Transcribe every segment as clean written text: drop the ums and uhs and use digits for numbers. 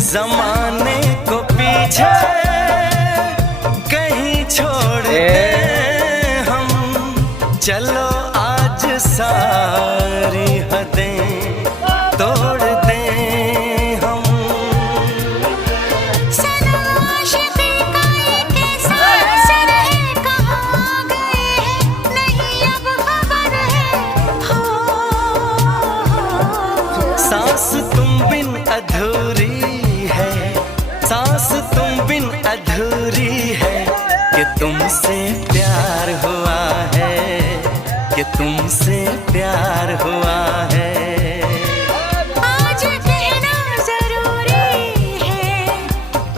जमाने को पीछे कहीं छोड़ दे हम, चलो आज सारी हदें तोड़ दे हम। आशिक़ी का ये कैसा असर है, कहाँ गए हैं नहीं अब खबर है। हो सांस तुम बिन अधूरी है, सांस तुम बिन अधूरी है, कि तुमसे प्यार हुआ है, कि तुमसे प्यार हुआ है। आज कहना जरूरी है,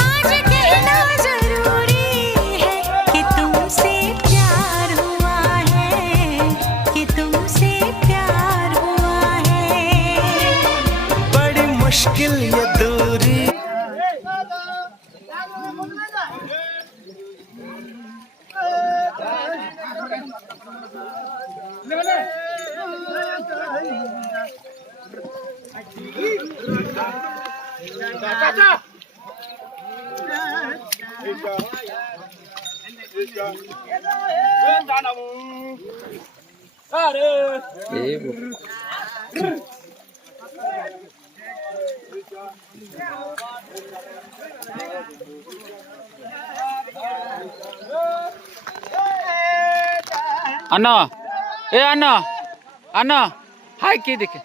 आज कहना जरूरी है, कि तुमसे प्यार हुआ है, कि तुमसे प्यार हुआ है। बड़ी मुश्किल ये दूरी, अन्ना, ए अन्ना, अन्ना, हाय की देखे।